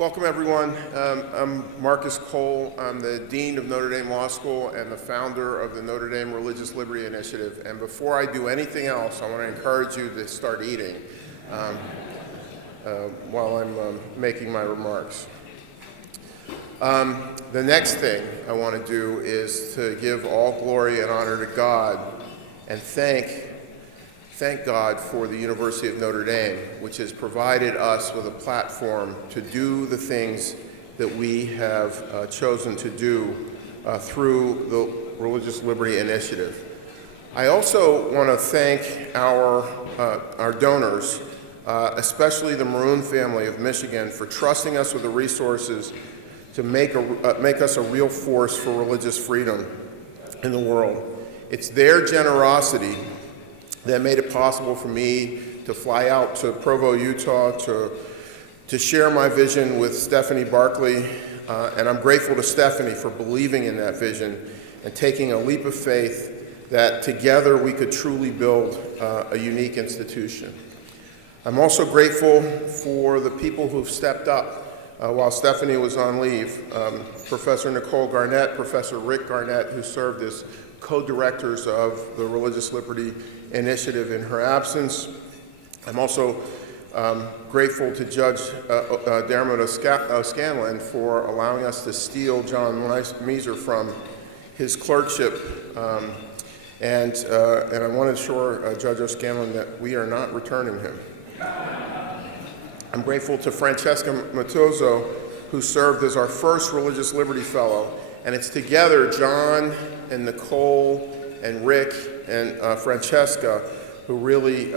Welcome, everyone. I'm Marcus Cole. I'm the Dean of Notre Dame Law School and the founder of the Notre Dame Religious Liberty Initiative. And before I do anything else, I want to encourage you to start eating while I'm making my remarks. The next thing I want to do is to give all glory and honor to God and thank God for the University of Notre Dame, which has provided us with a platform to do the things that we have chosen to do through the Religious Liberty Initiative. I also want to thank our donors, especially the Maroon family of Michigan, for trusting us with the resources to make us a real force for religious freedom in the world. It's their generosity that made it possible for me to fly out to Provo, Utah, to share my vision with Stephanie Barkley, and I'm grateful to Stephanie for believing in that vision and taking a leap of faith that together we could truly build a unique institution. I'm also grateful for the people who've stepped up while Stephanie was on leave. Professor Nicole Garnett, Professor Rick Garnett, who served as co-directors of the Religious Liberty Initiative in her absence. I'm also grateful to Judge Dermot O'Scanlan for allowing us to steal John Meeser from his clerkship. And I want to assure Judge O'Scanlan that we are not returning him. I'm grateful to Francesca Matozzo, who served as our first Religious Liberty Fellow. And it's together, John and Nicole and Rick and Francesca, who really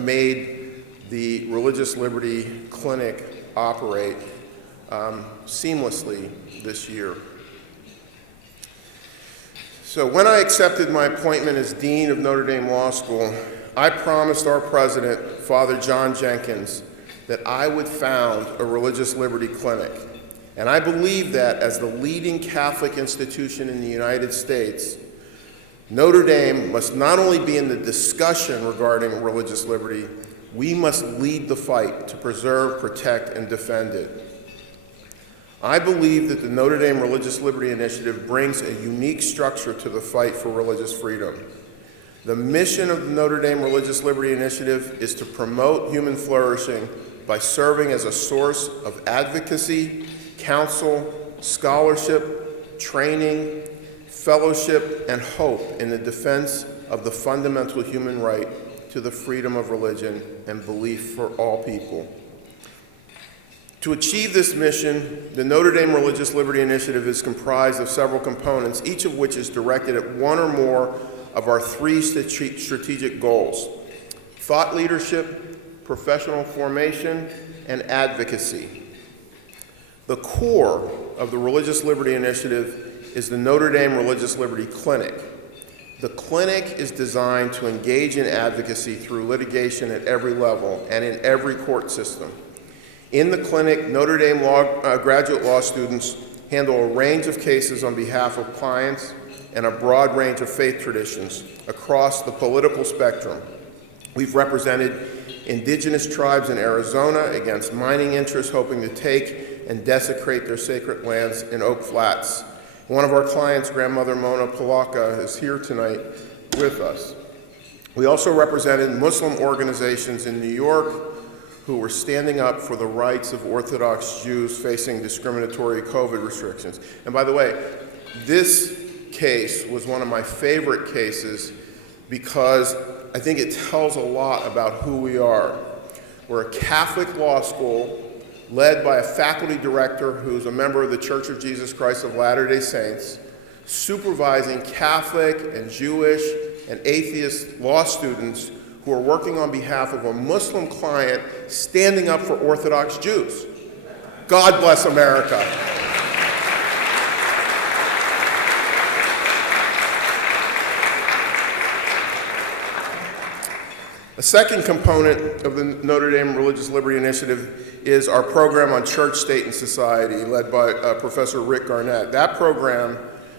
made the Religious Liberty Clinic operate seamlessly this year. So when I accepted my appointment as Dean of Notre Dame Law School, I promised our president, Father John Jenkins, that I would found a Religious Liberty Clinic. And I believe that as the leading Catholic institution in the United States, Notre Dame must not only be in the discussion regarding religious liberty, we must lead the fight to preserve, protect, and defend it. I believe that the Notre Dame Religious Liberty Initiative brings a unique structure to the fight for religious freedom. The mission of the Notre Dame Religious Liberty Initiative is to promote human flourishing by serving as a source of advocacy, counsel, scholarship, training, fellowship, and hope in the defense of the fundamental human right to the freedom of religion and belief for all people. To achieve this mission, the Notre Dame Religious Liberty Initiative is comprised of several components, each of which is directed at one or more of our three strategic goals: thought leadership, professional formation, and advocacy. The core of the Religious Liberty Initiative is the Notre Dame Religious Liberty Clinic. The clinic is designed to engage in advocacy through litigation at every level and in every court system. In the clinic, Notre Dame graduate law students handle a range of cases on behalf of clients and a broad range of faith traditions across the political spectrum. We've represented indigenous tribes in Arizona against mining interests hoping to take and desecrate their sacred lands in Oak Flats. One of our clients, Grandmother Mona Palaka, is here tonight with us. We also represented Muslim organizations in New York who were standing up for the rights of Orthodox Jews facing discriminatory COVID restrictions. And by the way, this case was one of my favorite cases because I think it tells a lot about who we are. We're a Catholic law school led by a faculty director who's a member of the Church of Jesus Christ of Latter-day Saints, supervising Catholic and Jewish and atheist law students who are working on behalf of a Muslim client standing up for Orthodox Jews. God bless America. A second component of the Notre Dame Religious Liberty Initiative is our program on church, state, and society, led by Professor Rick Garnett. That program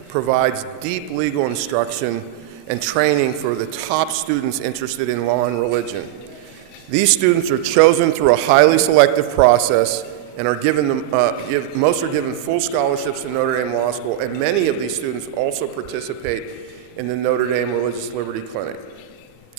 provides deep legal instruction and training for the top students interested in law and religion. These students are chosen through a highly selective process and most are given full scholarships to Notre Dame Law School, and many of these students also participate in the Notre Dame Religious Liberty Clinic.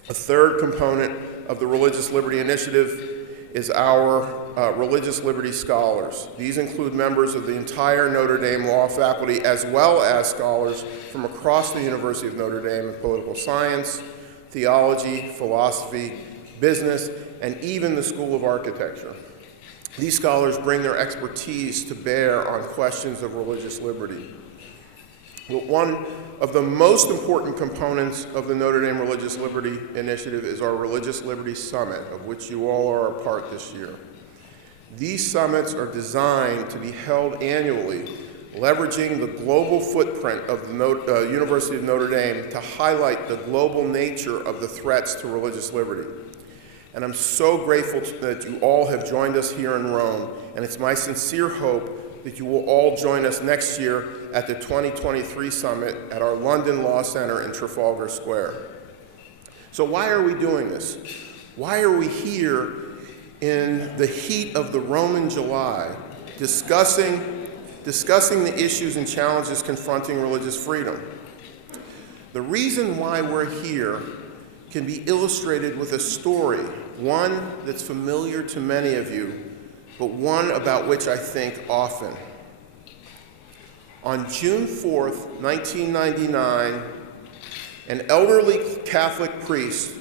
A third component of the Religious Liberty Initiative is our Religious Liberty Scholars. These include members of the entire Notre Dame law faculty, as well as scholars from across the University of Notre Dame in political science, theology, philosophy, business, and even the School of Architecture. These scholars bring their expertise to bear on questions of religious liberty. But one of the most important components of the Notre Dame Religious Liberty Initiative is our Religious Liberty Summit, of which you all are a part this year. These summits are designed to be held annually, leveraging the global footprint of the University of Notre Dame to highlight the global nature of the threats to religious liberty. And I'm so grateful that you all have joined us here in Rome, and it's my sincere hope that you will all join us next year at the 2023 summit at our London Law Center in Trafalgar Square. So why are we doing this? Why are we here in the heat of the Roman July discussing the issues and challenges confronting religious freedom? The reason why we're here can be illustrated with a story, one that's familiar to many of you, but one about which I think often. On June 4th, 1999, an elderly Catholic priest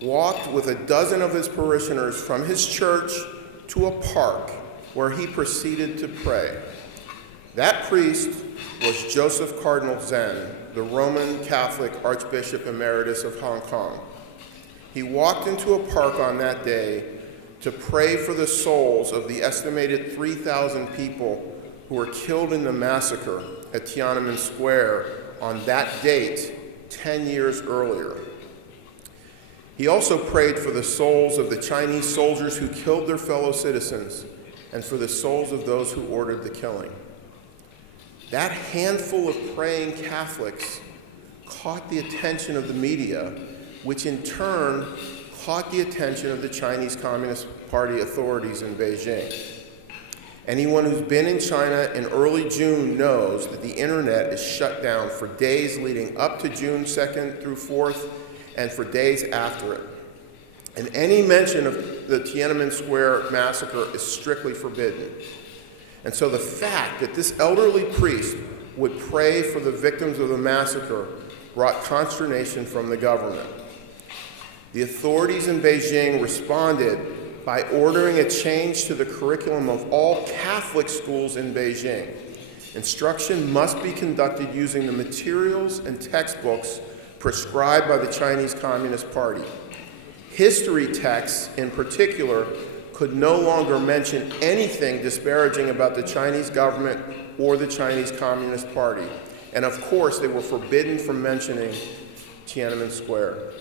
walked with a dozen of his parishioners from his church to a park where he proceeded to pray. That priest was Joseph Cardinal Zen, the Roman Catholic Archbishop Emeritus of Hong Kong. He walked into a park on that day to pray for the souls of the estimated 3,000 people who were killed in the massacre at Tiananmen Square on that date 10 years earlier. He also prayed for the souls of the Chinese soldiers who killed their fellow citizens and for the souls of those who ordered the killing. That handful of praying Catholics caught the attention of the media, which in turn caught the attention of the Chinese Communist Party authorities in Beijing. Anyone who's been in China in early June knows that the internet is shut down for days leading up to June 2nd through 4th and for days after it. And any mention of the Tiananmen Square massacre is strictly forbidden. And so the fact that this elderly priest would pray for the victims of the massacre brought consternation from the government. The authorities in Beijing responded by ordering a change to the curriculum of all Catholic schools in Beijing. Instruction must be conducted using the materials and textbooks prescribed by the Chinese Communist Party. History texts, in particular, could no longer mention anything disparaging about the Chinese government or the Chinese Communist Party. And of course, they were forbidden from mentioning Tiananmen Square.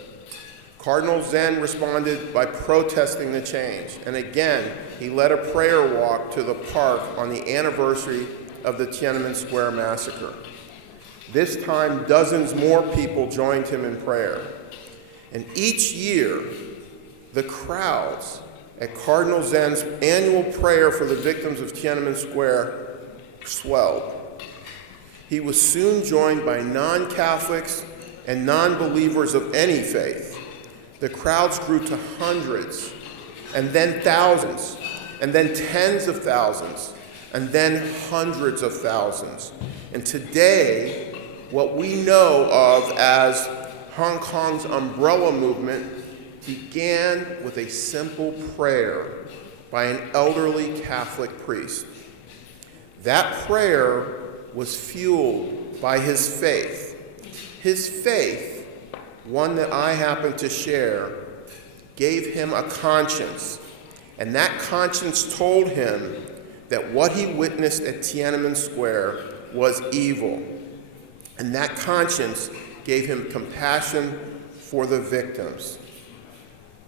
Cardinal Zen responded by protesting the change. And again, he led a prayer walk to the park on the anniversary of the Tiananmen Square massacre. This time, dozens more people joined him in prayer. And each year, the crowds at Cardinal Zen's annual prayer for the victims of Tiananmen Square swelled. He was soon joined by non-Catholics and non-believers of any faith. The crowds grew to hundreds, and then thousands, and then tens of thousands, and then hundreds of thousands. And today, what we know of as Hong Kong's umbrella movement began with a simple prayer by an elderly Catholic priest. That prayer was fueled by his faith. His faith, one that I happen to share, gave him a conscience, and that conscience told him that what he witnessed at Tiananmen Square was evil, and that conscience gave him compassion for the victims.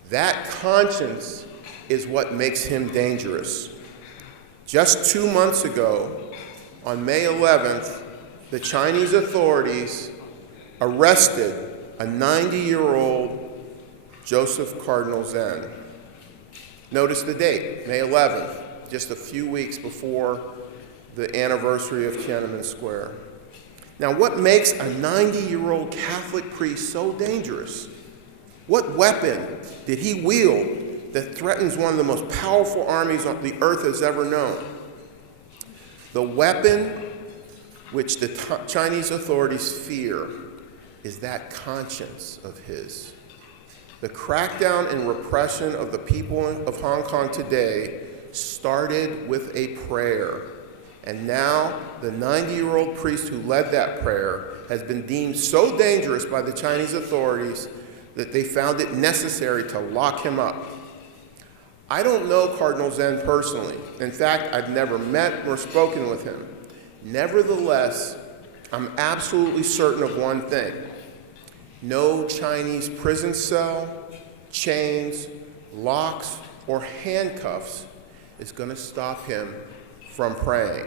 That conscience is what makes him dangerous. Just 2 months ago, on May 11th, the Chinese authorities arrested a 90-year-old Joseph Cardinal Zen. Notice the date, May 11th. just a few weeks before the anniversary of Tiananmen Square. Now, what makes a 90-year-old Catholic priest so dangerous? What weapon did he wield that threatens one of the most powerful armies the earth has ever known? The weapon which the Chinese authorities fear is that conscience of his. The crackdown and repression of the people of Hong Kong today started with a prayer. And now the 90-year-old priest who led that prayer has been deemed so dangerous by the Chinese authorities that they found it necessary to lock him up. I don't know Cardinal Zen personally. In fact, I've never met nor spoken with him. Nevertheless, I'm absolutely certain of one thing. No Chinese prison cell, chains, locks, or handcuffs is going to stop him from praying.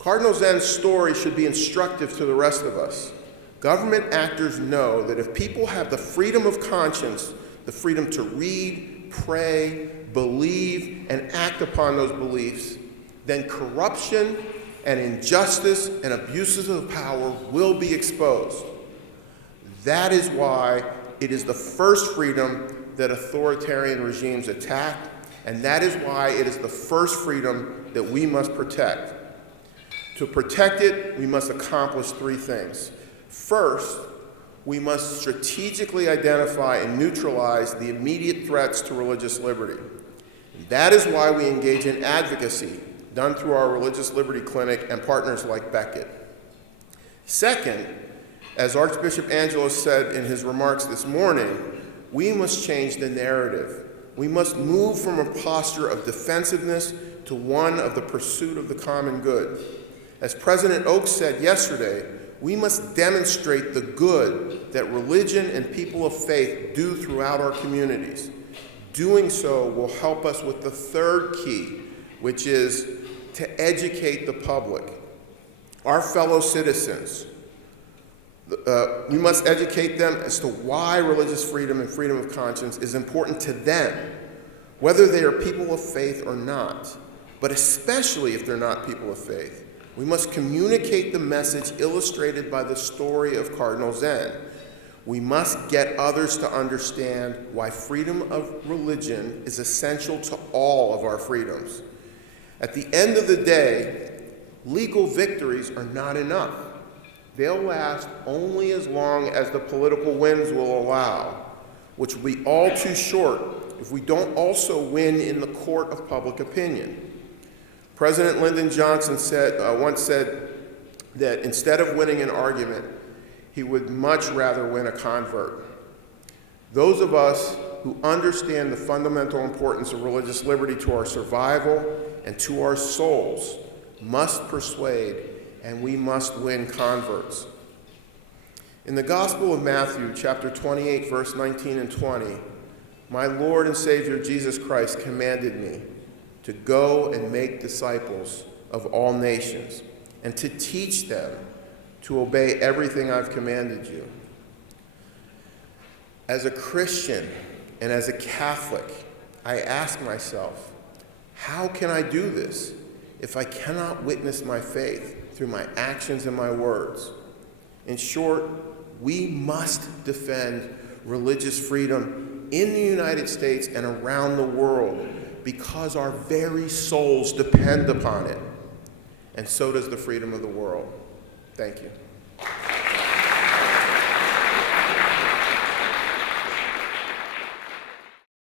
Cardinal Zen's story should be instructive to the rest of us. Government actors know that if people have the freedom of conscience, the freedom to read, pray, believe, and act upon those beliefs, then corruption and injustice and abuses of power will be exposed. That is why it is the first freedom that authoritarian regimes attack, and that is why it is the first freedom that we must protect. To protect it, we must accomplish three things. First, we must strategically identify and neutralize the immediate threats to religious liberty. That is why we engage in advocacy, done through our Religious Liberty Clinic and partners like Beckett. Second, as Archbishop Angelos said in his remarks this morning, we must change the narrative. We must move from a posture of defensiveness to one of the pursuit of the common good. As President Oaks said yesterday, we must demonstrate the good that religion and people of faith do throughout our communities. Doing so will help us with the third key, which is to educate the public, our fellow citizens. We must educate them as to why religious freedom and freedom of conscience is important to them, whether they are people of faith or not, but especially if they're not people of faith. We must communicate the message illustrated by the story of Cardinal Zen. We must get others to understand why freedom of religion is essential to all of our freedoms. At the end of the day, legal victories are not enough. They'll last only as long as the political winds will allow, which will be all too short if we don't also win in the court of public opinion. President Lyndon Johnson once said that instead of winning an argument, he would much rather win a convert. Those of us who understand the fundamental importance of religious liberty to our survival and to our souls must persuade, and we must win converts. In the Gospel of Matthew, chapter 28, verse 19 and 20, my Lord and Savior Jesus Christ commanded me to go and make disciples of all nations and to teach them to obey everything I've commanded you. As a Christian and as a Catholic, I ask myself, how can I do this if I cannot witness my faith through my actions and my words? In short, we must defend religious freedom in the United States and around the world because our very souls depend upon it. And so does the freedom of the world. Thank you.